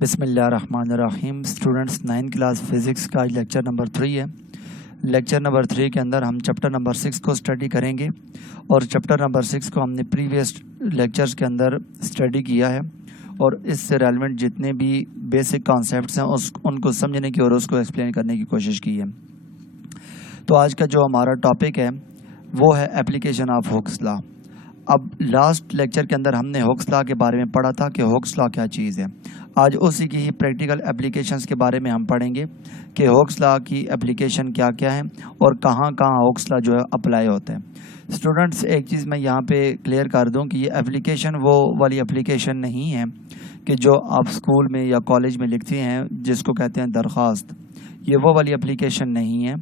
बिस्मिल्लाहिर्रहमानिर्रहीम। Students 9th class physics का lecture number 3 है। लेक्चर नंबर 3 के अंदर हम चैप्टर नंबर 6 को स्टडी करेंगे और चैप्टर नंबर 6 को हमने प्रीवियस लेक्चर्स के अंदर स्टडी किया है और इससे रेलेवेंट जितने भी बेसिक कॉन्सेप्ट्स हैं उनको समझने की और उसको एक्सप्लेन करने की कोशिश की है। तो आज का जो हमारा टॉपिक है वो है एप्लीकेशन ऑफ हुक्स लॉ। अब लास्ट लेक्चर के अंदर हमने हुक्स लॉ के बारे में पढ़ा था कि हुक्स लॉ क्या चीज़ है। आज उसी की ही प्रैक्टिकल एप्लीकेशंस के बारे में हम पढ़ेंगे कि हुक्स लॉ की एप्लीकेशन क्या क्या है और कहाँ कहाँ हुक्स लॉ जो है अप्लाई होता है। स्टूडेंट्स, एक चीज़ मैं यहाँ पे क्लियर कर दूँ कि ये एप्लीकेशन वो वाली एप्लीकेशन नहीं है कि जो आप स्कूल में या कॉलेज में लिखते हैं जिसको कहते हैं दरख्वास्त। ये वो वाली एप्लीकेशन नहीं है,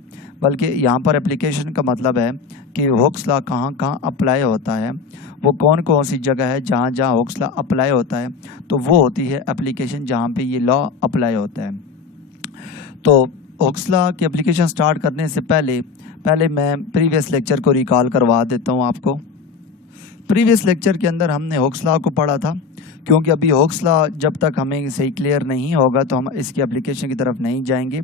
बल्कि यहाँ पर एप्लीकेशन का मतलब है कि हुक्स लॉ कहाँ कहाँ अप्लाई होता है, वो कौन कौन सी जगह है जहाँ जहाँ हुक्स लॉ अप्लाई होता है, तो वो होती है एप्लीकेशन जहाँ पे ये लॉ अप्लाई होता है। तो हुक्स लॉ की एप्लीकेशन स्टार्ट करने से पहले मैं प्रीवियस लेक्चर को रिकॉल करवा देता हूँ आपको। प्रीवियस लेक्चर के अंदर हमने हुक्स लॉ को पढ़ा था, क्योंकि अभी हुक्स लॉ जब तक हमें सही क्लियर नहीं होगा तो हम इसकी एप्लीकेशन की तरफ नहीं जाएंगे।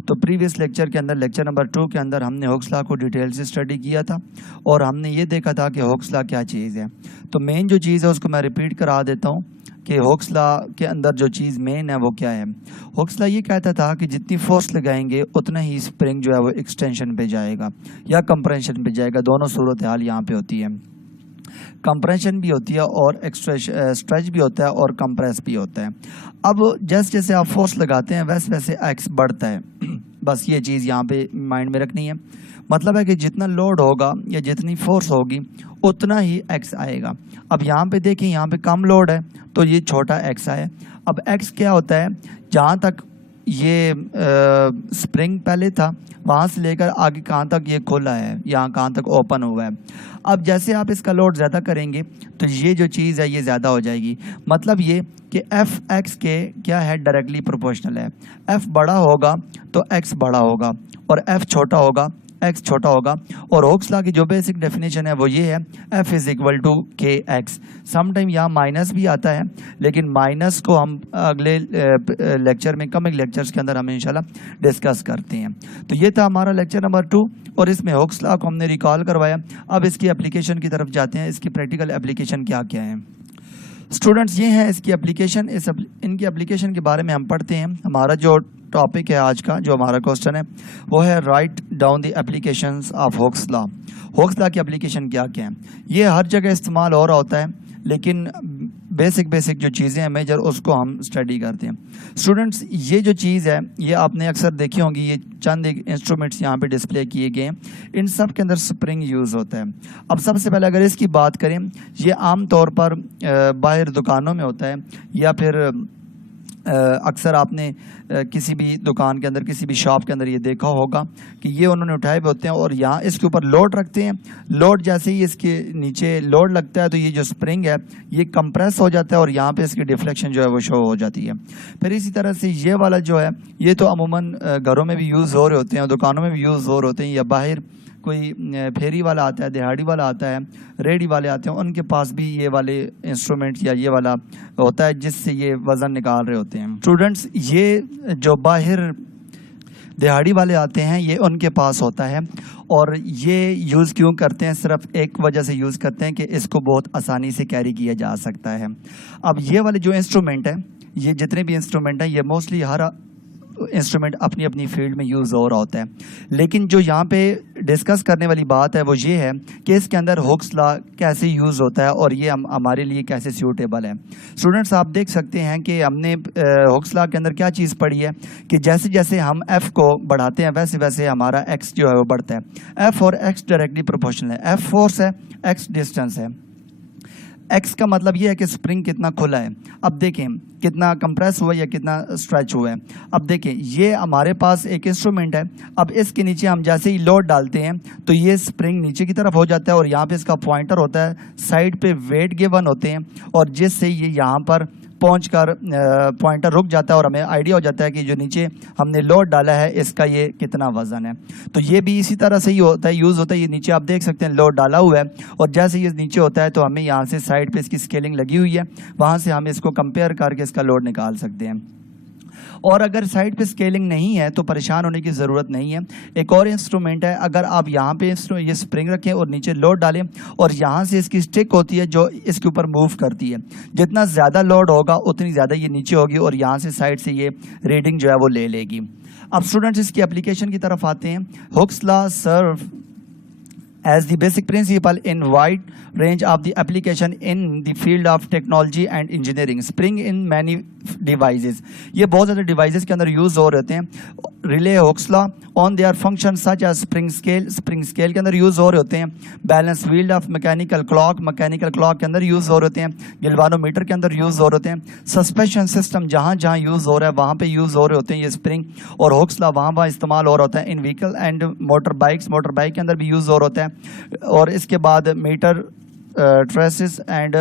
तो प्रीवियस लेक्चर के अंदर लेक्चर नंबर 2 के अंदर हमने हुक्स लॉ को डिटेल से स्टडी किया था और हमने ये देखा था कि हुक्स लॉ क्या चीज़ है। तो मेन जो चीज़ है उसको मैं रिपीट करा देता हूँ कि हुक्स लॉ के अंदर जो चीज़ मेन है वो क्या है। हुक्स लॉ ये कहता था कि जितनी फोर्स लगाएंगे उतना ही स्प्रिंग जो है वो एक्सटेंशन पे जाएगा या कंप्रेशन पे जाएगा। दोनों सूरत हाल यहाँ पे होती है, कंप्रेशन भी होती है और स्ट्रेच भी होता है और कंप्रेस भी होता है। अब जैसे जैसे आप फोर्स लगाते हैं वैसे वैसे एक्स बढ़ता है। बस ये चीज़ यहाँ पे माइंड में रखनी है। मतलब है कि जितना लोड होगा या जितनी फोर्स होगी उतना ही एक्स आएगा। अब यहाँ पे देखें, यहाँ पे कम लोड है तो ये छोटा एक्स आया। अब एक्स क्या होता है, जहाँ तक ये स्प्रिंग पहले था वहाँ से लेकर आगे कहाँ तक ये खुला है, यहाँ कहाँ तक ओपन हुआ है। अब जैसे आप इसका लोड ज़्यादा करेंगे तो ये जो चीज़ है ये ज़्यादा हो जाएगी। मतलब ये कि एफ एक्स के क्या है, डायरेक्टली प्रोपोर्शनल है। एफ बड़ा होगा तो एक्स बड़ा होगा और एफ छोटा होगा एक्स छोटा होगा। और हुक्स लॉ की जो बेसिक डेफिनेशन है वो ये है, एफ इज़ इक्वल टू के एक्स। समटाइम यहाँ माइनस भी आता है, लेकिन माइनस को हम अगले लेक्चर में, कमिंग लेक्चर्स के अंदर हम इंशाल्लाह डिस्कस करते हैं। तो ये था हमारा लेक्चर नंबर 2 और इसमें हुक्स लॉ को हमने रिकॉल करवाया। अब इसकी एप्लीकेशन की तरफ जाते हैं। इसकी प्रैक्टिकल एप्लीकेशन क्या क्या है। स्टूडेंट्स, ये है इसकी एप्लीकेशन। इनकी एप्लीकेशन के बारे में हम पढ़ते हैं। हमारा जो टॉपिक है आज का, जो हमारा क्वेश्चन है वो है write down the applications of Hooke's law. Hooke's law की एप्लीकेशन क्या क्या है। ये हर जगह इस्तेमाल हो रहा होता है, लेकिन बेसिक जो चीज़ें हैं मेजर उसको हम स्टडी करते हैं। स्टूडेंट्स, ये जो चीज़ है ये आपने अक्सर देखी होंगी। ये चंद एक इंस्ट्रूमेंट्स यहाँ पे डिस्प्ले किए गए हैं, इन सब के अंदर स्प्रिंग यूज़ होता है। अब सबसे पहले अगर इसकी बात करें, ये आम तौर पर बाहर दुकानों में होता है या फिर अक्सर आपने किसी भी दुकान के अंदर, किसी भी शॉप के अंदर ये देखा होगा कि ये उन्होंने उठाए हुए होते हैं और यहाँ इसके ऊपर लोड रखते हैं। लोड जैसे ही इसके नीचे लोड लगता है तो ये जो स्प्रिंग है ये कंप्रेस हो जाता है और यहाँ पे इसकी डिफ्लेक्शन जो है वो शो हो जाती है। फिर इसी तरह से ये वाला जो है ये तो अमूमन घरों में भी यूज़ हो रहे होते हैं, दुकानों में भी यूज़ हो रहे होते हैं, या बाहर कोई फेरी वाला आता है, दिहाड़ी वाला आता है, रेडी वाले आते हैं, उनके पास भी ये वाले इंस्ट्रूमेंट या ये वाला होता है जिससे ये वज़न निकाल रहे होते हैं। स्टूडेंट्स, ये जो बाहर दिहाड़ी वाले आते हैं ये उनके पास होता है और ये यूज़ क्यों करते हैं, सिर्फ एक वजह से यूज़ करते हैं कि इसको बहुत आसानी से कैरी किया जा सकता है। अब ये वाले जो इंस्ट्रूमेंट है, ये जितने भी इंस्ट्रूमेंट हैं, ये मोस्टली हर इंस्ट्रूमेंट अपनी अपनी फील्ड में यूज़ हो रहा होता है, लेकिन जो यहाँ पे डिस्कस करने वाली बात है वो ये है कि इसके अंदर हुक्स लॉ कैसे यूज़ होता है और ये हमारे लिए कैसे सूटेबल है। स्टूडेंट्स, आप देख सकते हैं कि हमने हुक्स लॉ के अंदर क्या चीज़ पढ़ी है कि जैसे जैसे हम एफ़ को बढ़ाते हैं वैसे वैसे हमारा एक्स जो है वो बढ़ता है। एफ़ और एक्स डायरेक्टली प्रोपोर्शनल है। एफ़ फोर्स है, एक्स डिस्टेंस है। एक्स का मतलब ये है कि स्प्रिंग कितना खुला है। अब देखें कितना कंप्रेस हुआ या कितना स्ट्रेच हुआ है। अब देखें ये हमारे पास एक इंस्ट्रूमेंट है। अब इसके नीचे हम जैसे ही लोड डालते हैं तो ये स्प्रिंग नीचे की तरफ हो जाता है और यहाँ पे इसका पॉइंटर होता है, साइड पे वेट गिवन होते हैं और जिससे ये यहाँ पर पहुंचकर पॉइंटर रुक जाता है और हमें आइडिया हो जाता है कि जो नीचे हमने लोड डाला है इसका ये कितना वजन है। तो ये भी इसी तरह से ही होता है, यूज़ होता है। ये नीचे आप देख सकते हैं लोड डाला हुआ है और जैसे ये नीचे होता है तो हमें यहाँ से साइड पे इसकी स्केलिंग लगी हुई है, वहाँ से हम इसको कंपेयर करके इसका लोड निकाल सकते हैं। और अगर साइड पे स्केलिंग नहीं है तो परेशान होने की ज़रूरत नहीं है। एक और इंस्ट्रूमेंट है, अगर आप यहाँ पे ये स्प्रिंग रखें और नीचे लोड डालें और यहाँ से इसकी स्टिक होती है जो इसके ऊपर मूव करती है, जितना ज़्यादा लोड होगा उतनी ज़्यादा ये नीचे होगी और यहाँ से साइड से ये रीडिंग जो है वो ले लेगी। अब स्टूडेंट्स इसकी एप्लीकेशन की तरफ आते हैं। Hooke's law serve as the basic principle in wide range of the application in the field of technology and engineering. Spring in many devices, ये बहुत ज़्यादा डिवाइसेस के अंदर यूज़ हो रहे हैं। Rely Hooke's law on their function such as spring scale के अंदर यूज़ हो रहे होते हैं। Balance wheel of mechanical clock के अंदर यूज़ हो रहे होते हैं। गिल्वानोमीटर के अंदर यूज़ हो रहे होते हैं। सस्पेंशन सिस्टम जहाँ जहाँ यूज़ हो रहा है वहाँ पे यूज़ हो रहे होते हैं ये स्प्रिंग और हुक्स लॉ वहाँ इस्तेमाल हो रहा होता है। इन व्हीकल एंड मोटर बाइक के अंदर भी यूज़ हो रहा होता है। और इसके बाद meter traces and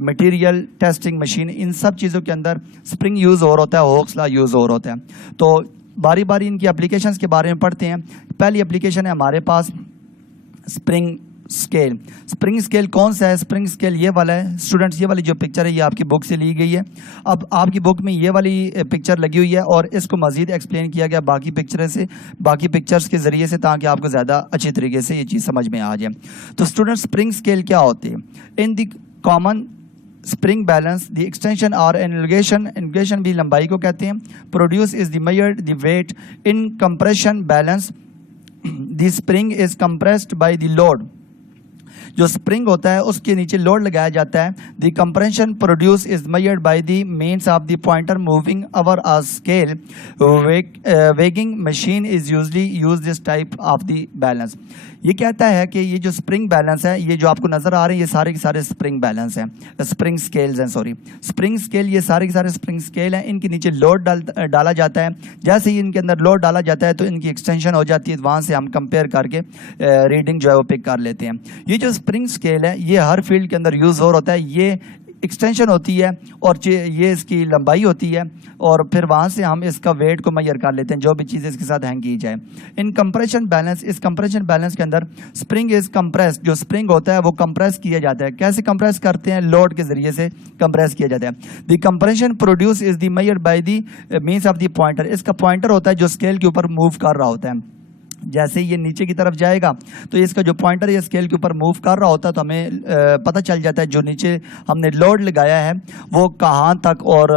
material testing machine, इन सब चीज़ों के अंदर स्प्रिंग यूज़ हो रहा होता है, हुक्स लॉ यूज़ हो रहा होता है। तो बारी बारी इनकी एप्लीकेशंस के बारे में पढ़ते हैं। पहली एप्लीकेशन है हमारे पास स्प्रिंग स्केल। स्प्रिंग स्केल कौन सा है? स्प्रिंग स्केल ये वाला है स्टूडेंट्स, ये वाली जो पिक्चर है ये आपकी बुक से ली गई है। अब आपकी बुक में ये वाली पिक्चर लगी हुई है और इसको मजीद एक्सप्लेन किया गया बाकी पिक्चर्स के ज़रिए से, ताकि आपको ज़्यादा अच्छी तरीके से ये चीज़ समझ में आ जाए। तो स्टूडेंट्स स्प्रिंग स्केल क्या होते हैं? In the common spring balance the extension और एनगेशन भी लंबाई को कहते हैं। Produce is the measured the weight in compression balance the spring is compressed by the load. जो स्प्रिंग होता है उसके नीचे लोड लगाया जाता है। The compression produce is measured by the means of the pointer moving over a scale. Weighing machine is usually use this type of the balance. ये कहता है कि ये जो स्प्रिंग बैलेंस है, ये जो आपको नजर आ रहे हैं ये सारे के सारे स्प्रिंग बैलेंस हैं, स्प्रिंग स्केल्स हैं, सॉरी स्प्रिंग स्केल, ये सारे के सारे स्प्रिंग स्केल हैं। इनके नीचे लोड डाला जाता है। जैसे ही इनके अंदर लोड डाला जाता है तो इनकी एक्सटेंशन हो जाती है, वहाँ से हम कंपेयर करके रीडिंग जो है वो पिक कर लेते हैं। ये जो स्प्रिंग स्केल है ये हर फील्ड के अंदर यूज हो रहा होता है। ये एक्सटेंशन होती है और ये इसकी लंबाई होती है और फिर वहाँ से हम इसका वेट को मेजर कर लेते हैं, जो भी चीज़ इसके साथ हैंग की जाए। इन कंप्रेशन बैलेंस, इस कंप्रेशन बैलेंस के अंदर स्प्रिंग इज कंप्रेस्ड, जो स्प्रिंग होता है वो कंप्रेस किया जाता है। कैसे कंप्रेस करते हैं? लोड के जरिए से कंप्रेस किया जाता है। The compression produce is the measured by the means of the pointer. इसका पॉइंटर होता है जो स्केल के ऊपर मूव कर रहा होता है। जैसे ये नीचे की तरफ जाएगा तो इसका जो पॉइंटर है स्केल के ऊपर मूव कर रहा होता है, तो हमें पता चल जाता है जो नीचे हमने लोड लगाया है वो कहाँ तक और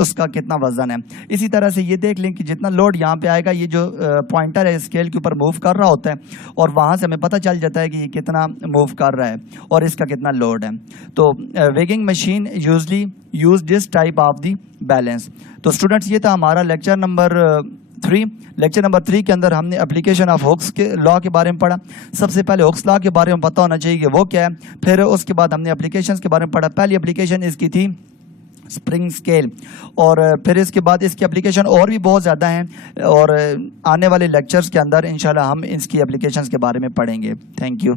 उसका कितना वजन है। इसी तरह से ये देख लें कि जितना लोड यहाँ पे आएगा, ये जो पॉइंटर है स्केल के ऊपर मूव कर रहा होता है और वहाँ से हमें पता चल जाता है कि ये कितना मूव कर रहा है और इसका कितना लोड है। तो weighing machine usually use this type of the balance. तो स्टूडेंट्स ये था हमारा लेक्चर नंबर 3। लेक्चर नंबर 3 के अंदर हमने एप्लीकेशन ऑफ हुक्स के लॉ के बारे में पढ़ा। सबसे पहले हुक्स लॉ के बारे में पता होना चाहिए कि वो क्या है, फिर उसके बाद हमने एप्लीकेशंस के बारे में पढ़ा। पहली एप्लीकेशन इसकी थी स्प्रिंग स्केल और फिर इसके बाद इसकी एप्लीकेशन और भी बहुत ज़्यादा हैं और आने वाले लेक्चर्स के अंदर इंशाल्लाह हम इसकी एप्लीकेशंस के बारे में पढ़ेंगे। Thank you.